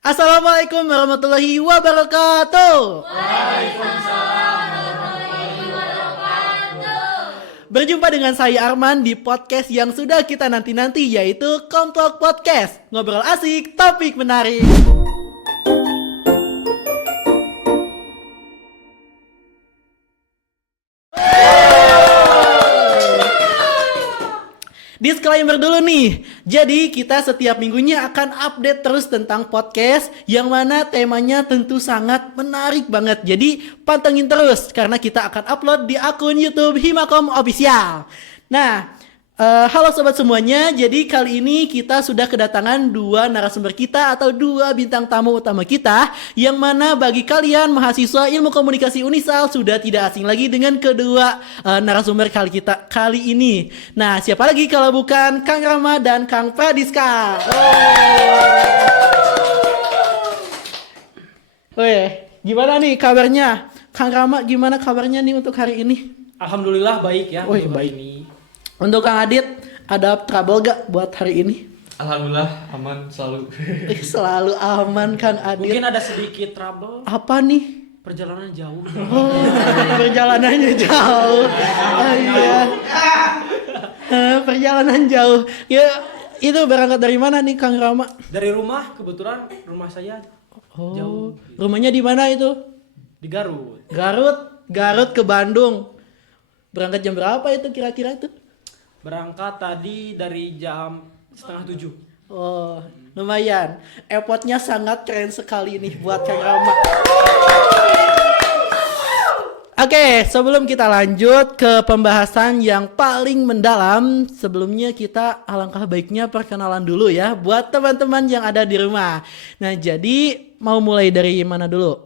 Assalamualaikum warahmatullahi wabarakatuh. Berjumpa dengan saya Arman di podcast yang sudah kita nanti-nanti, yaitu Komplok Podcast. Ngobrol asik, topik menarik. Disclaimer dulu nih. Jadi kita setiap minggunya akan update terus tentang podcast yang mana temanya tentu sangat menarik banget. Jadi pantengin terus karena kita akan upload di akun YouTube Himakom Official. Nah, halo sobat semuanya. Jadi kali ini kita sudah kedatangan dua narasumber kita atau dua bintang tamu utama kita, yang mana bagi kalian mahasiswa Ilmu Komunikasi Unisal sudah tidak asing lagi dengan kedua narasumber kali ini. Nah, siapa lagi kalau bukan Kang Rama dan Kang Pradiska. Weh, gimana nih kabarnya? Kang Rama, gimana kabarnya nih untuk hari ini? Alhamdulillah baik ya. Wih, baik. Ini. Untuk Kang Adit, ada trouble gak buat hari ini? Alhamdulillah aman selalu. Selalu aman Kang Adit. Mungkin ada sedikit trouble. Apa nih? Perjalanan jauh. Oh, perjalanannya jauh. Oh iya. Perjalanan jauh. Ya, itu berangkat dari mana nih Kang Rama? Dari rumah, kebetulan rumah saya jauh. Rumahnya di mana itu? Di Garut. Garut ke Bandung. Berangkat jam berapa itu kira-kira itu? Berangkat tadi dari jam 6:30. Oh, lumayan. Airportnya sangat keren sekali nih buat Kang Rama. Oke, sebelum kita lanjut ke pembahasan yang paling mendalam, sebelumnya kita alangkah baiknya perkenalan dulu ya buat teman-teman yang ada di rumah. Nah, jadi mau mulai dari mana dulu?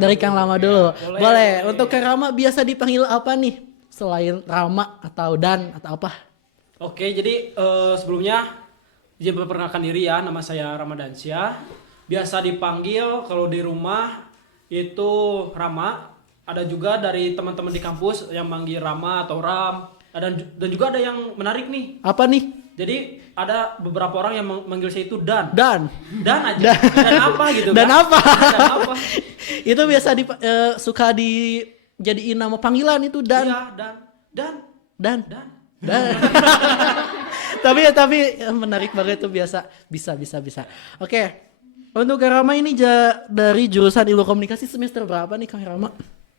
Dari Kang Rama dulu. Ya, boleh. Untuk Kang Rama biasa dipanggil apa nih? Selain Rama atau Dan atau apa? Oke, jadi sebelumnya izin memperkenalkan diri ya, nama saya Ramadansyah. Biasa dipanggil kalau di rumah itu Rama. Ada juga dari teman-teman di kampus yang manggil Rama atau Ram. Dan juga ada yang menarik nih. Apa nih? Jadi ada beberapa orang yang manggil saya itu Dan. Dan Dan aja. Dan apa gitu kan? Dan apa? Dan apa? Itu biasa suka dijadiin nama panggilan itu Dan. Iya, Dan. tapi menarik banget itu biasa. Bisa. Oke. Untuk Kang Rama ini dari jurusan Ilmu Komunikasi semester berapa nih Kang Rama?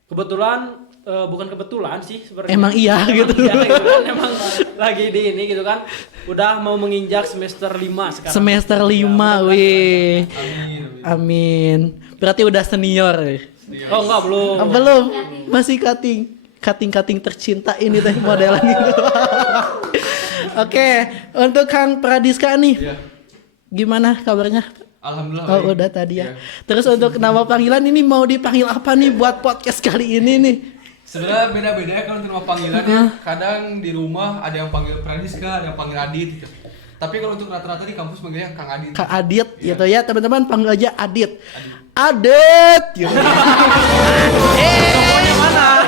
Kebetulan bukan kebetulan sih sebenarnya. Emang iya gitu. Iya, gitu kan. Emang lagi di ini gitu kan. Udah mau menginjak semester 5 sekarang. Semester 5, wih. Amin. Berarti udah senior. Oh enggak, belum. Belum. Masih cutting tercinta ini teh modelan gitu. Oke, untuk Kang Pradiska nih. Iya. Gimana kabarnya? Alhamdulillah. Oh, baik. udah tadi ya. Iya. Terus untuk nama panggilan ini mau dipanggil apa nih buat podcast kali ini nih? Sebenarnya beda-beda ya kalau untuk nama panggilan ya. Kadang di rumah ada yang panggil Pradiska, ada yang panggil Adit gitu. Tapi kalau untuk rata-rata di kampus manggilnya Kang Adit. Kak Adit Iya. gitu ya, teman-teman panggil aja Adit. Adit gitu. Mana?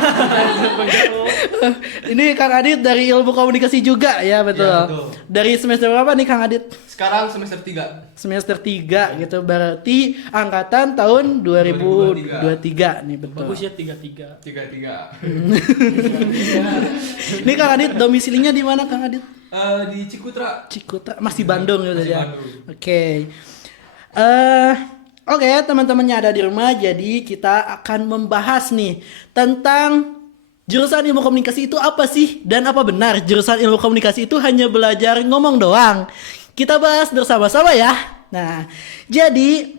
Ini Kang Adit dari Ilmu Komunikasi juga ya, betul. Iya, betul. Dari semester berapa nih Kang Adit? Sekarang semester 3. Semester 3 gitu, berarti angkatan tahun 2023 nih, betul. Bagus ya 33. 3. Ini Kang Adit domisilinya di mana Kang Adit? Di Cikutra. Cikutra, masih Bandung gitu Masih ya. Bandung. Oke, teman-temannya ada di rumah, jadi kita akan membahas nih tentang jurusan Ilmu Komunikasi itu apa sih, dan apa benar jurusan Ilmu Komunikasi itu hanya belajar ngomong doang? Kita bahas bersama-sama ya. Nah, jadi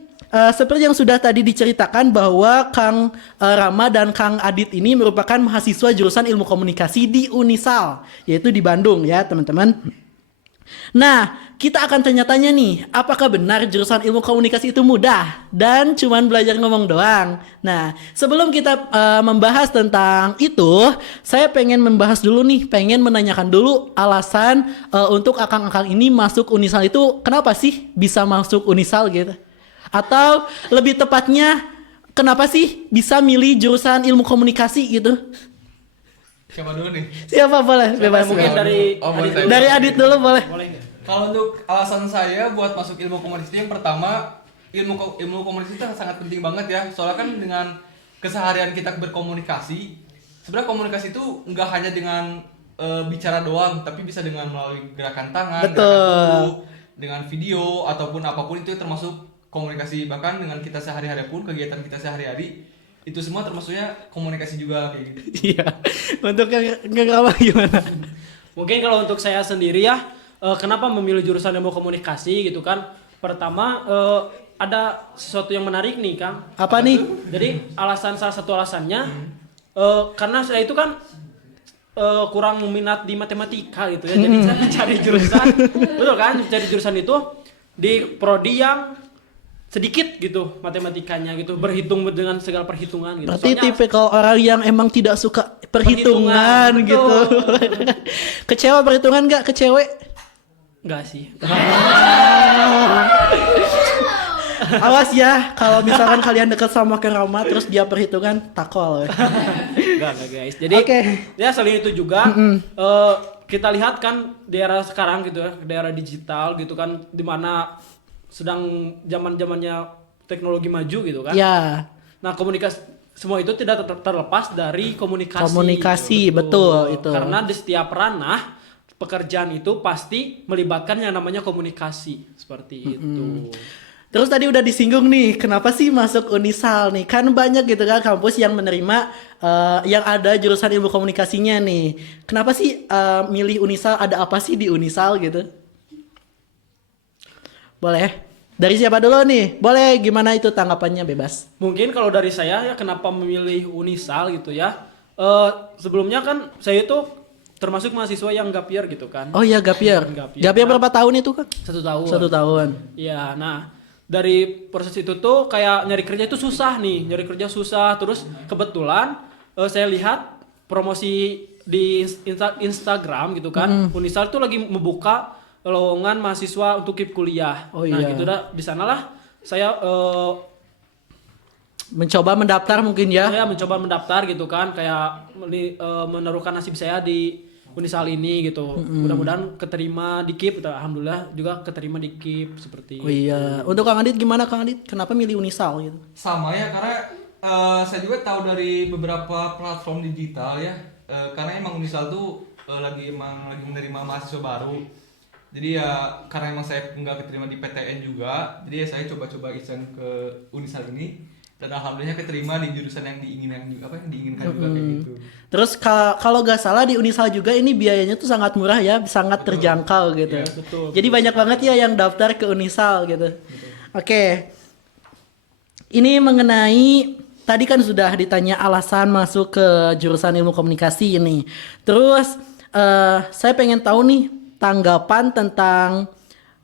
seperti yang sudah tadi diceritakan bahwa Kang Rama dan Kang Adit ini merupakan mahasiswa jurusan Ilmu Komunikasi di Unisal, yaitu di Bandung ya teman-teman. Nah, kita akan tanya-tanya nih, apakah benar jurusan Ilmu Komunikasi itu mudah dan cuman belajar ngomong doang? Nah, sebelum kita membahas tentang itu, saya pengen membahas dulu nih, pengen menanyakan dulu alasan untuk akang-akang ini masuk Unisal itu kenapa sih bisa masuk Unisal gitu? Atau lebih tepatnya, kenapa sih bisa milih jurusan Ilmu Komunikasi gitu? Siapa dulu nih? Siapa boleh? Bebas. Mungkin dari boleh Adit Dari Adit dulu boleh. Boleh nggak? Kalau untuk alasan saya buat masuk ilmu komunikasi yang pertama, ilmu komunikasi itu sangat penting banget ya. Soalnya kan dengan keseharian kita berkomunikasi, sebenarnya komunikasi itu nggak hanya dengan bicara doang, tapi bisa dengan melalui gerakan tangan, Betul. gerakan tubuh, dengan video ataupun apapun itu termasuk komunikasi. Bahkan dengan kita sehari-hari pun, kegiatan kita sehari-hari itu semua termasuknya komunikasi juga kayak gitu. Iya. Untuk yang Rama gimana? Mungkin kalau untuk saya sendiri ya, kenapa memilih jurusan ilmu komunikasi gitu kan? Pertama, ada sesuatu yang menarik nih Kang. Apa nih? Jadi salah satu alasannya, karena saya itu kan kurang minat di matematika gitu ya. Jadi saya cari jurusan, betul kan? Cari jurusan itu di prodi yang sedikit gitu matematikanya gitu, berhitung dengan segala perhitungan gitu. Berarti Soalnya tipikal orang yang emang tidak suka perhitungan Perhitungan, gitu. betul. Kecewa perhitungan nggak ke cewek? enggak sih. Awas ya, kalau misalkan kalian dekat sama Kang Rama terus dia perhitungan, takol. Enggak guys. Jadi Oke. ya selain itu juga kita lihat kan di era sekarang gitu ya, di era digital gitu kan, dimana sedang zaman-zamannya teknologi maju gitu kan. Ya, Nah, komunikasi semua itu tidak terlepas dari komunikasi. Komunikasi, betul, itu. Karena di setiap ranah pekerjaan itu pasti melibatkan yang namanya komunikasi seperti itu. terus tadi udah disinggung nih, kenapa sih masuk Unisal nih? Kan banyak gitu kan kampus yang menerima yang ada jurusan ilmu komunikasinya nih. Kenapa sih milih Unisal? Ada apa sih di Unisal gitu? Boleh? Dari siapa dulu nih? Boleh, gimana itu tanggapannya, bebas. Mungkin kalau dari saya ya kenapa memilih Unisal gitu ya. Sebelumnya kan saya itu termasuk mahasiswa yang gap year gitu kan. Oh iya, gap year. Gap year. Gap year berapa tahun itu kan? 1 tahun. 1 tahun. Iya, nah dari proses itu tuh kayak nyari kerja itu susah nih, nyari kerja susah. Terus kebetulan saya lihat promosi di Instagram gitu kan, Unisal tuh lagi membuka lowongan mahasiswa untuk KIP kuliah. Oh Nah iya. gitu dah, di sanalah saya Mencoba mendaftar mungkin ya. saya mencoba mendaftar gitu kan, kayak menaruhkan nasib saya di Unisal ini gitu. Mudah-mudahan keterima di KIP, alhamdulillah juga keterima di KIP seperti Oh iya. Untuk Kang Adit gimana Kang Adit? Kenapa milih Unisal gitu? Sama ya, karena saya juga tahu dari beberapa platform digital ya, karena emang Unisal tuh lagi menerima mahasiswa baru. Jadi ya karena emang saya nggak keterima di PTN juga, jadi ya saya coba-coba iseng ke Unisal ini, dan alhamdulillah keterima di jurusan yang diinginkan juga kayak gitu. Terus kalau gak salah di Unisal juga ini biayanya tuh sangat murah ya, sangat terjangkau gitu. Iya, betul. Jadi banyak banget ya yang daftar ke Unisal gitu. Oke. Ini mengenai tadi kan sudah ditanya alasan masuk ke jurusan ilmu komunikasi ini. Terus saya pengen tahu nih tanggapan tentang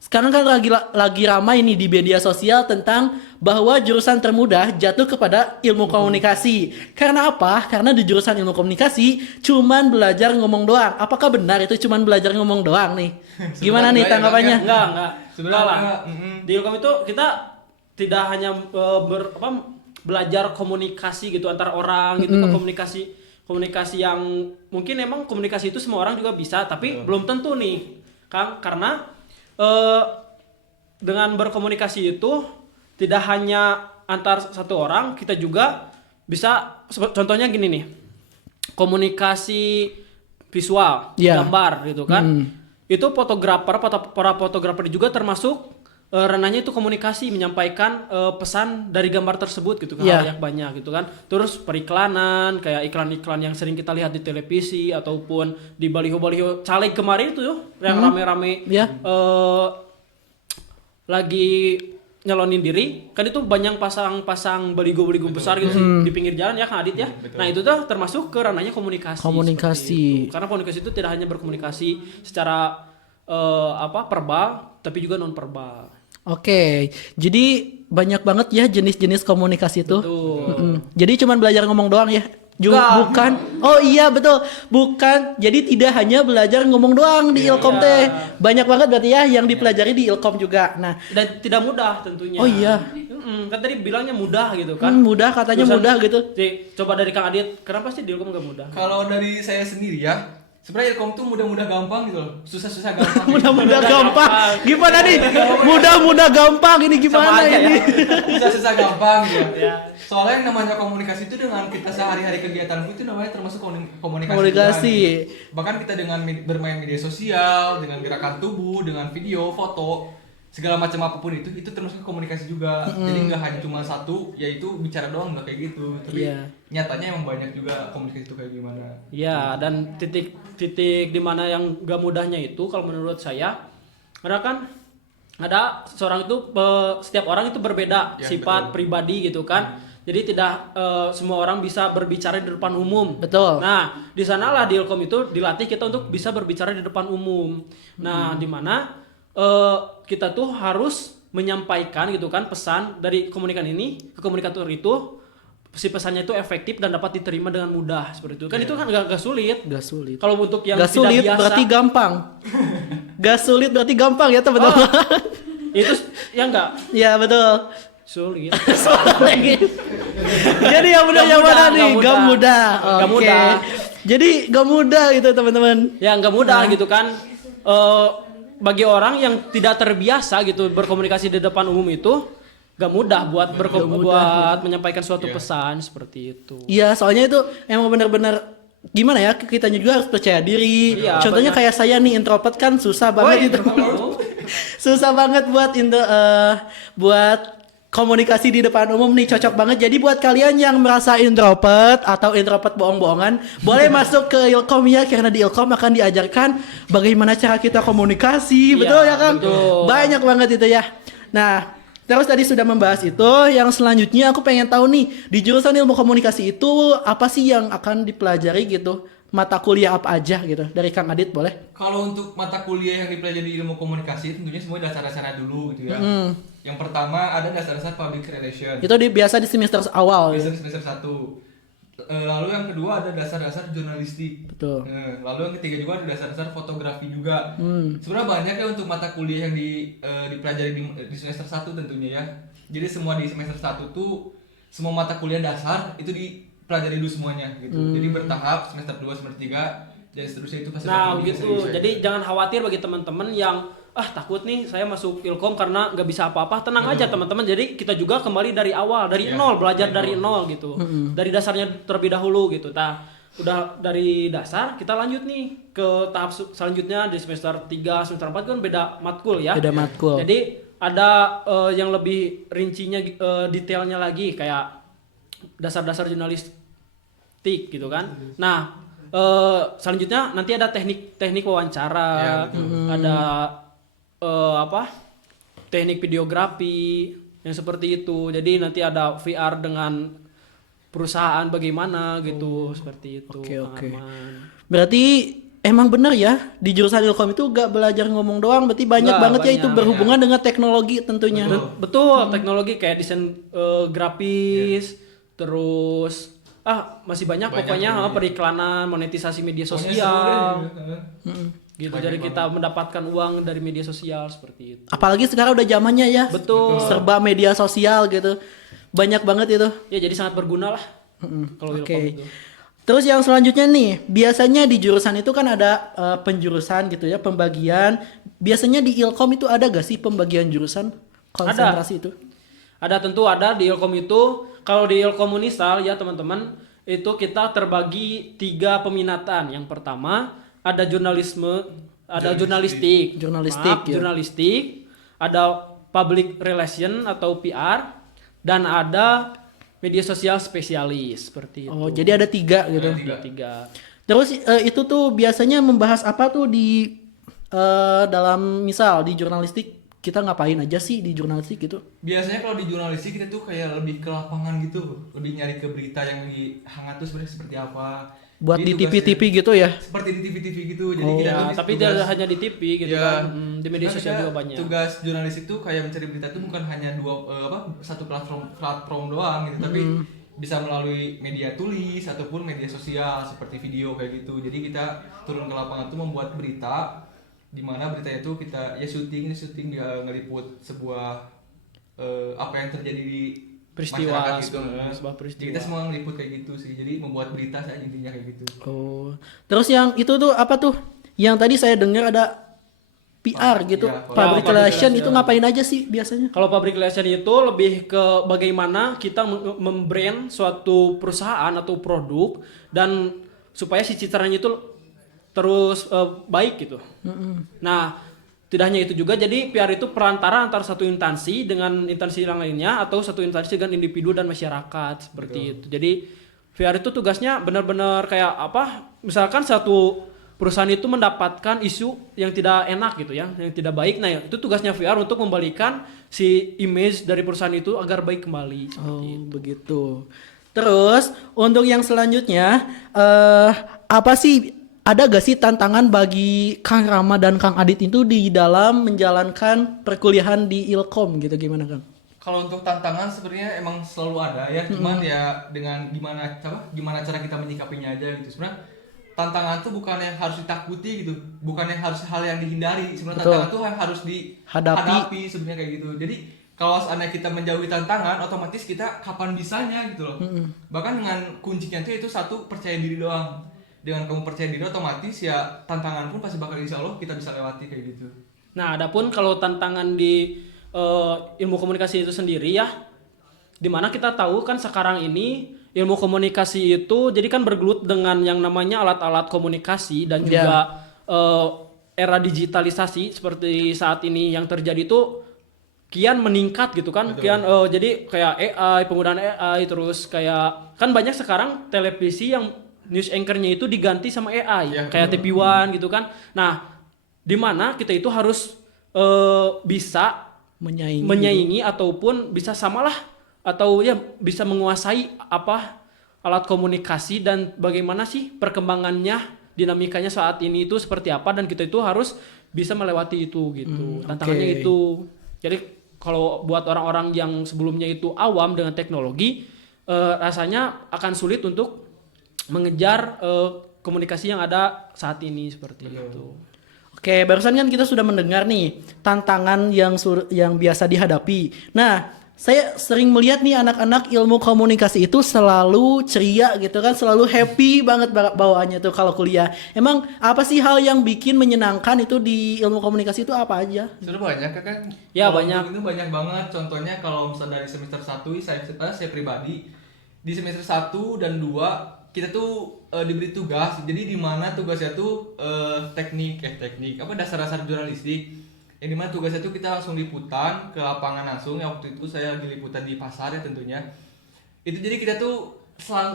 sekarang kan lagi ramai nih di media sosial tentang bahwa jurusan termudah jatuh kepada ilmu komunikasi. Karena apa? Karena di jurusan ilmu komunikasi cuman belajar ngomong doang. Apakah benar itu cuman belajar ngomong doang nih? Gimana nih Sebenarnya tanggapannya? Enggak. Sebenarnya Enggak lah. enggak, Di Ilkom itu kita tidak hanya belajar komunikasi gitu antar orang gitu, komunikasi yang mungkin emang komunikasi itu semua orang juga bisa, tapi belum tentu nih Kang, karena dengan berkomunikasi itu tidak hanya antar satu orang, kita juga bisa contohnya gini nih, komunikasi visual, Yeah. gambar gitu kan. Itu para fotografer juga termasuk ranahnya itu komunikasi, menyampaikan pesan dari gambar tersebut gitu kan, Yeah. halayak banyak gitu kan. Terus periklanan, kayak iklan-iklan yang sering kita lihat di televisi ataupun di baliho-baliho caleg kemarin itu yang rame-rame Yeah. lagi nyalonin diri, kan itu banyak pasang baligo-baligo besar gitu di pinggir jalan ya Kang Adit ya. Nah itu tuh termasuk ke ranahnya komunikasi. Komunikasi. seperti itu. Karena komunikasi itu tidak hanya berkomunikasi secara verbal, tapi juga non verbal. Oke, jadi banyak banget ya jenis-jenis komunikasi itu. Betul. Jadi cuman belajar ngomong doang ya? Enggak. Bukan. Oh iya betul. Bukan. Jadi tidak hanya belajar ngomong doang di Ilkom teh. Banyak banget berarti ya yang dipelajari di Ilkom juga. Nah, Dan tidak mudah tentunya. Oh iya. Kan tadi bilangnya mudah gitu kan. mudah katanya Jurusan- mudah gitu. Coba dari Kang Adit, kenapa sih di Ilkom gak mudah? Kalau dari saya sendiri ya, sebenarnya Ilkom tuh mudah-mudah gampang gitu loh, susah-susah gampang. Mudah-mudah gampang. Gimana nih? Mudah-mudah gampang ini gimana Sama aja ini? Susah-susah gampang gitu. Ya. Soalnya yang namanya komunikasi itu dengan kita sehari-hari kegiatanku itu namanya termasuk komunikasi. Komunikasi. juga, gitu. Bahkan kita dengan bermain media sosial, dengan gerakan tubuh, dengan video, foto, segala macam apapun itu termasuk komunikasi juga. Jadi nggak hanya cuma satu, yaitu bicara doang nggak kayak gitu. Tapi Iya. nyatanya emang banyak juga komunikasi itu kayak gimana. Ya, dan titik di mana yang gak mudahnya itu kalau menurut saya, karena kan ada seorang itu setiap orang itu berbeda Ya, sifat betul. pribadi gitu kan. Jadi tidak semua orang bisa berbicara di depan umum. Betul. Nah, di sanalah di Ilkom itu dilatih kita untuk bisa berbicara di depan umum. Nah, di mana kita tuh harus menyampaikan gitu kan pesan dari komunikan ini ke komunikator itu, si pesannya itu efektif dan dapat diterima dengan mudah seperti itu. Kan itu kan gak sulit. Gak sulit. Kalau untuk yang Gak tidak sulit biasa, berarti gampang. Gak sulit berarti gampang ya teman-teman. itu ya enggak Ya betul. sulit. Jadi yang benar Gak yang mudah, mana nih? gak Gak mudah. mudah. Gak Oke. mudah. Jadi gak mudah gitu teman-teman. Ya enggak mudah gitu kan. Bagi orang yang tidak terbiasa gitu berkomunikasi di depan umum itu gak mudah buat buat menyampaikan suatu pesan seperti itu. Iya, soalnya itu emang benar-benar gimana ya, kitanya juga harus percaya diri. Iya, Contohnya banyak. kayak saya nih introvert kan susah banget itu. Susah banget buat buat komunikasi di depan umum nih, cocok banget. Jadi buat kalian yang merasa introvert atau introvert bohong-bohongan, boleh masuk ke Ilkom ya, karena di Ilkom akan diajarkan bagaimana cara kita komunikasi. Iya, Betul ya kan? betul. Banyak banget itu ya. Nah, terus tadi sudah membahas itu, yang selanjutnya aku pengen tahu nih, di jurusan ilmu komunikasi itu apa sih yang akan dipelajari gitu? Mata kuliah apa aja gitu? Dari Kang Adit boleh? Kalau untuk mata kuliah yang dipelajari di ilmu komunikasi tentunya semua dasar-dasarnya dulu gitu ya. Yang pertama ada dasar-dasar public relation. Itu biasa di semester awal. Biasanya semester 1. Lalu yang kedua ada dasar-dasar jurnalistik. Betul. Lalu yang ketiga juga ada dasar-dasar fotografi juga. Sebenarnya banyak ya untuk mata kuliah yang dipelajari di semester 1 tentunya ya. Jadi semua di semester 1 tuh semua mata kuliah dasar itu dipelajari dulu semuanya gitu. Jadi bertahap semester 2, semester 3 dan seterusnya itu pasti Nah lebih gitu, serius ya. jadi jangan khawatir bagi teman-teman yang takut nih saya masuk Ilkom karena nggak bisa apa-apa. Tenang aja teman-teman, jadi kita juga kembali dari awal, dari Iya, nol, belajar dari dari nol gitu. Dari dasarnya terlebih dahulu gitu. Nah udah dari dasar kita lanjut nih ke tahap selanjutnya di semester 3, semester 4 kan beda matkul ya. Beda matkul. Jadi ada yang lebih rincinya, detailnya lagi kayak dasar-dasar jurnalistik gitu kan. Nah selanjutnya nanti ada teknik wawancara, Ya, betul. ada teknik videografi yang seperti itu. Jadi nanti ada VR dengan perusahaan bagaimana gitu, seperti itu. Oke. pengalaman. Berarti emang benar ya, di jurusan Ilkom itu gak belajar ngomong doang, berarti banyak Nggak, banget ya itu banyak. berhubungan dengan teknologi tentunya. Betul, teknologi kayak desain grafis, terus masih banyak pokoknya pokoknya. periklanan, monetisasi media Pokoknya sosial. seru deh. Gitu. Banyak Jadi banget. kita mendapatkan uang dari media sosial seperti itu. Apalagi sekarang udah zamannya ya. Betul. Serba media sosial gitu. Banyak banget itu. Ya jadi sangat berguna lah kalau Oke. Ilkom itu. Terus yang selanjutnya nih, biasanya di jurusan itu kan ada penjurusan gitu ya, pembagian. Biasanya di Ilkom itu ada gak sih pembagian jurusan konsentrasi itu? Ada, tentu ada di Ilkom itu. Kalau di Ilkom Unisal ya teman-teman, itu kita terbagi 3 peminatan. Yang pertama ada jurnalisme, ada jurnalistik, Jurnalistik, ya. jurnalistik, ada public relation atau PR, dan ada media sosial spesialis seperti itu. Oh, jadi ada 3 gitu. Ada 3. Tiga. Terus itu tuh biasanya membahas apa tuh di dalam misal di jurnalistik, kita ngapain aja sih di jurnalistik gitu? Biasanya kalau di jurnalistik kita tuh kayak lebih ke lapangan gitu, lebih nyari ke berita yang lagi hangat tuh sebenarnya seperti apa. Buat Jadi di tugasnya- TV-TV gitu ya? Seperti di TV-TV gitu. Jadi Oh. kita Ya, tuh tapi tugas- tidak hanya di TV gitu Ya. kan. Di media Kan sosial kita juga banyak. Tugas jurnalis itu kayak mencari berita itu bukan hanya satu platform doang gitu, tapi bisa melalui media tulis ataupun media sosial seperti video kayak gitu. Jadi kita turun ke lapangan tuh membuat berita, di mana berita itu kita ya syuting dia ngeliput sebuah apa yang terjadi di peristiwa, masyarakat gitu. sebuah Jadi peristiwa. kita semua ngeliput kayak gitu sih. Jadi membuat berita saya intinya kayak gitu. Oh. Terus yang itu tuh apa tuh? Yang tadi saya dengar ada PR gitu, Iya, public public relation relation. itu ngapain aja sih biasanya? Kalau public relation itu lebih ke bagaimana kita membrand suatu perusahaan atau produk dan supaya si citranya itu terus baik gitu. Nah, tidak hanya itu juga, jadi PR itu perantara antara satu instansi dengan instansi yang lainnya atau satu instansi dengan individu dan masyarakat seperti itu. Jadi PR itu tugasnya benar-benar kayak apa? Misalkan satu perusahaan itu mendapatkan isu yang tidak enak gitu ya, yang tidak baik. Nah, itu tugasnya VR untuk membalikan si image dari perusahaan itu agar baik kembali. Oh, begitu. Terus untuk yang selanjutnya apa sih, ada gak sih tantangan bagi Kang Rama dan Kang Adit itu di dalam menjalankan perkuliahan di Ilkom gitu, gimana Kang? Kalau untuk tantangan sebenarnya emang selalu ada ya, cuman ya dengan gimana cara kita menyikapinya aja gitu. Sebenarnya tantangan tuh bukan yang harus ditakuti gitu, bukan yang harus hal yang dihindari. Sebenarnya Betul. tantangan tuh yang harus dihadapi sebenarnya kayak gitu. Jadi kalau seandainya kita menjauhi tantangan, otomatis kita kapan bisanya gitu loh. Bahkan dengan kuncinya itu satu, percaya diri doang. Dengan kamu percaya diri, otomatis ya tantangan pun pasti bakal insya Allah kita bisa lewati kayak gitu. Nah, adapun kalau tantangan di ilmu komunikasi itu sendiri ya, dimana kita tahu kan sekarang ini ilmu komunikasi itu jadi kan bergelut dengan yang namanya alat-alat komunikasi dan juga era digitalisasi seperti saat ini yang terjadi itu kian meningkat gitu kan. Betul. Kian jadi kayak AI, penggunaan AI, terus kayak kan banyak sekarang televisi yang news anchor-nya itu diganti sama AI Ya, kayak TV One gitu kan. Nah, di mana kita itu harus bisa menyaingi ataupun bisa samalah atau ya bisa menguasai apa alat komunikasi dan bagaimana sih perkembangannya, dinamikanya saat ini itu seperti apa, dan kita itu harus bisa melewati itu gitu. Tantangannya itu. Jadi kalau buat orang-orang yang sebelumnya itu awam dengan teknologi, rasanya akan sulit untuk mengejar komunikasi yang ada saat ini seperti itu. Oke, barusan kan kita sudah mendengar nih tantangan yang biasa dihadapi. Nah, saya sering melihat nih anak-anak ilmu komunikasi itu selalu ceria gitu kan, selalu happy banget bawaannya tuh kalau kuliah. Emang apa sih hal yang bikin menyenangkan itu di ilmu komunikasi itu apa aja? Sudah banyak kan? Ya, Kalau banyak. untuk itu banyak banget. Contohnya kalau misalnya dari semester 1 saya pribadi di semester 1 dan 2 kita tuh diberi tugas. Jadi di mana tugasnya tuh teknik apa dasar-dasar jurnalistik. Yang dimana tugasnya tuh kita langsung liputan ke lapangan langsung. Ya waktu itu saya lagi liputan di pasar ya tentunya. Itu jadi kita tuh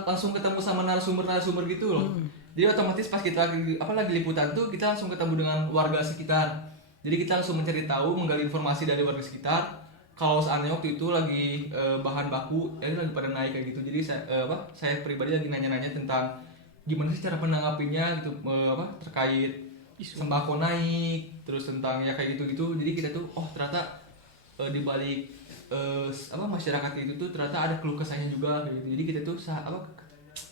langsung ketemu sama narasumber gitu loh. Jadi otomatis pas kita lagi liputan tuh kita langsung ketemu dengan warga sekitar. Jadi kita langsung mencari tahu, menggali informasi dari warga sekitar. Kalau seandainya waktu itu lagi bahan baku lagi pada naik kayak gitu. Jadi saya pribadi lagi nanya-nanya tentang gimana sih cara menanggapinya gitu, terkait sembako naik, terus tentang ya kayak gitu-gitu. Jadi kita tuh ternyata di balik masyarakat itu tuh ternyata ada keluh kesahnya juga kayak gitu. Jadi kita tuh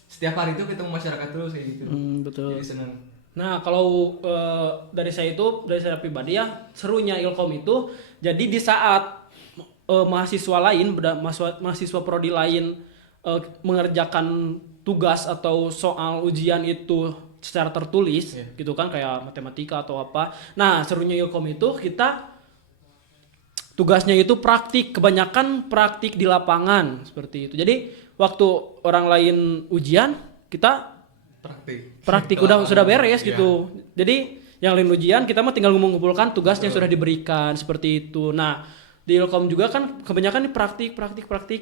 setiap hari itu ketemu masyarakat terus kayak gitu. Betul. Jadi seneng. Nah, kalau dari saya pribadi ya, serunya Ilkom itu jadi di saat mahasiswa lain, mahasiswa prodi lain mengerjakan tugas atau soal ujian itu secara tertulis gitu kan, kayak matematika atau apa. Nah, serunya Ilkom itu kita tugasnya itu praktik, kebanyakan praktik di lapangan seperti itu. Jadi waktu orang lain ujian, kita praktik sudah beres gitu. Jadi yang lain ujian, kita mah tinggal mengumpulkan tugas yang sudah diberikan seperti itu. Nah, di Ilkom juga kan kebanyakan di praktik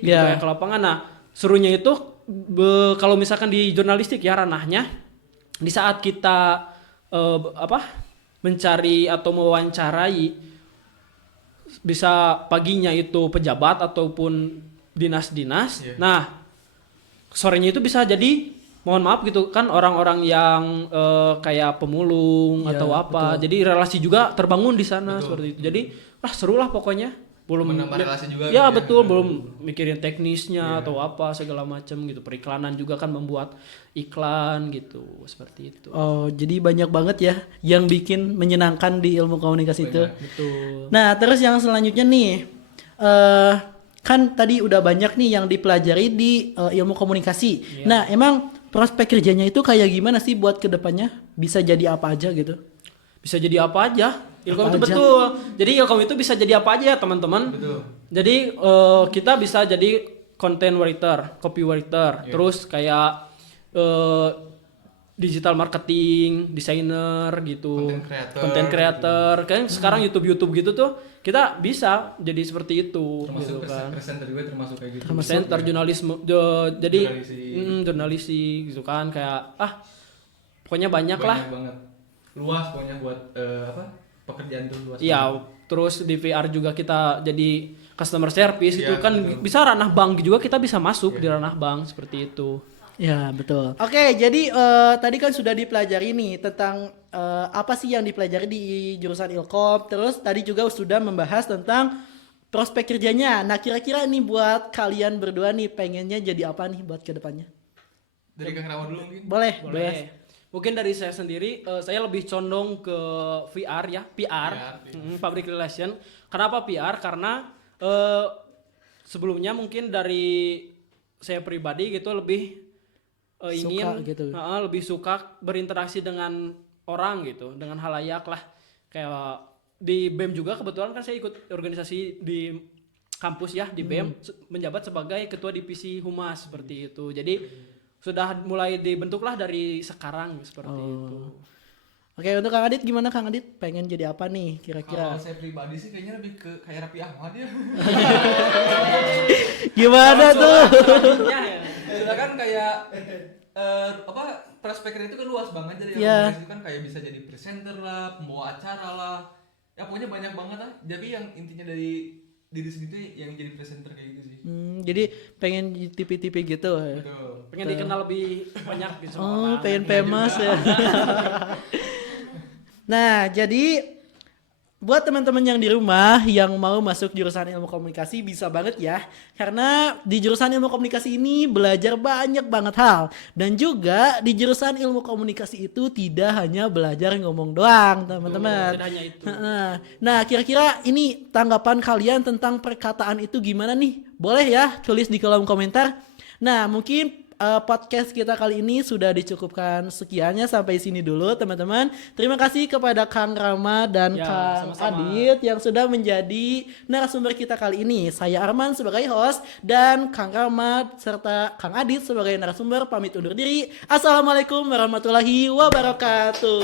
gitu, kayak ke lapangan. Nah, serunya itu kalau misalkan di jurnalistik ya ranahnya, di saat kita mencari atau mewawancarai, bisa paginya itu pejabat ataupun dinas-dinas. Nah, sorenya itu bisa jadi mohon maaf gitu kan orang-orang yang kayak pemulung atau apa. Betul. Jadi relasi juga terbangun di sana seperti itu. Jadi seru lah pokoknya. Belum menambah relasi juga ya gitu betul, belum mikirin teknisnya atau apa segala macam gitu. Periklanan juga kan membuat iklan gitu, seperti itu. Oh, jadi banyak banget ya yang bikin menyenangkan di ilmu komunikasi itu. Betul. Nah, terus yang selanjutnya nih, kan tadi udah banyak nih yang dipelajari di ilmu komunikasi. Nah, emang prospek kerjanya itu kayak gimana sih buat kedepannya? Bisa jadi apa aja gitu? Bisa jadi apa aja. Ilkom itu Apa aja? betul. Jadi Ilkom itu bisa jadi apa aja ya teman-teman. Betul. Jadi kita bisa jadi content writer, copywriter, terus kayak digital marketing, designer gitu, content creator. Kan sekarang YouTube gitu tuh kita bisa jadi seperti itu Termasuk gitu kan. presenter juga termasuk kayak gitu. Presenter, jurnalisme, jadi jurnalisi gitu kan kayak pokoknya banyak lah. Banyak banget. Luas pokoknya buat pekerjaan tuh luas. Iya, terus di VR juga kita jadi customer service gitu kan bisa ranah bank juga kita bisa masuk di ranah bank seperti itu. Ya, betul. Oke, jadi tadi kan sudah dipelajari nih tentang apa sih yang dipelajari di jurusan Ilkom. Terus tadi juga sudah membahas tentang prospek kerjanya. Nah, kira-kira nih buat kalian berdua nih pengennya jadi apa nih buat kedepannya? Dari Kang Rama dulu mungkin. Boleh. Mungkin dari saya sendiri saya lebih condong ke VR ya, PR. Public relation. Kenapa PR? Karena sebelumnya mungkin dari saya pribadi gitu lebih ingin gitu. lebih suka berinteraksi dengan orang gitu, dengan halayak lah. Kayak di BEM juga kebetulan kan saya ikut organisasi di kampus ya di BEM menjabat sebagai ketua divisi humas seperti itu. Jadi sudah mulai dibentuklah dari sekarang seperti itu. Oke, untuk Kang Adit gimana Kang Adit? Pengen jadi apa nih kira-kira? Kalau saya pribadi sih kayaknya lebih ke kayak Raffi Ahmad ya. Gimana tuh? Sudah kan kayak prospeknya itu kan luas banget jadi Iya. itu kan kayak bisa jadi presenter lah, pembawa acara lah. Ya pokoknya banyak banget lah. Jadi yang intinya dari diri sendiri yang jadi presenter kayak gitu sih. Jadi pengen di TV-TV gitu. Betul. Pengen dikenal lebih banyak di semua Oh, orang. pengen famous ya. Nah, jadi buat teman-teman yang di rumah yang mau masuk jurusan ilmu komunikasi bisa banget ya. Karena di jurusan ilmu komunikasi ini belajar banyak banget hal. Dan juga di jurusan ilmu komunikasi itu tidak hanya belajar ngomong doang, teman-teman. Tidak hanya itu. Nah, kira-kira ini tanggapan kalian tentang perkataan itu gimana nih? Boleh ya tulis di kolom komentar. Nah, mungkin podcast kita kali ini sudah dicukupkan sekiannya sampai sini dulu teman-teman. Terima kasih kepada Kang Rama dan Ya, Kang sama-sama. Adit yang sudah menjadi narasumber kita kali ini. Saya Arman sebagai host dan Kang Rama serta Kang Adit sebagai narasumber pamit undur diri. Assalamualaikum warahmatullahi wabarakatuh.